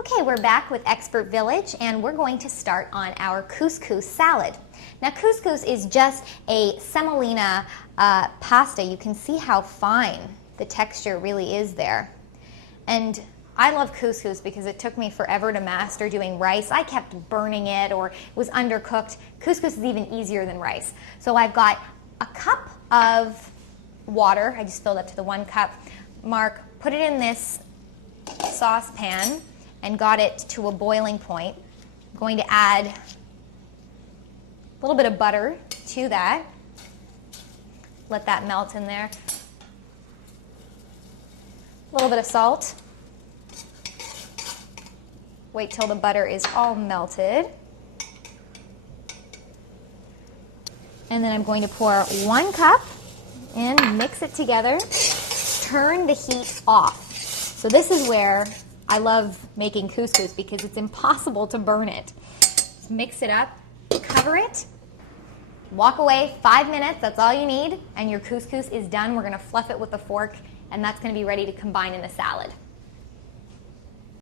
Okay, we're back with Expert Village and we're going to start on our couscous salad. Now couscous is just a semolina pasta. You can see how fine the texture really is there. And I love couscous because it took me forever to master doing rice. I kept burning it or it was undercooked. Couscous is even easier than rice. So I've got a cup of water. I just filled up to the 1 cup mark. Put it in this saucepan and got it to a boiling point. I'm going to add a little bit of butter to that. Let that melt in there. A little bit of salt. Wait till the butter is all melted. And then I'm going to pour 1 cup in, mix it together, turn the heat off. So this is where I love making couscous because it's impossible to burn it. Just mix it up, cover it, walk away 5 minutes, that's all you need, and your couscous is done. We're going to fluff it with a fork, and that's going to be ready to combine in the salad.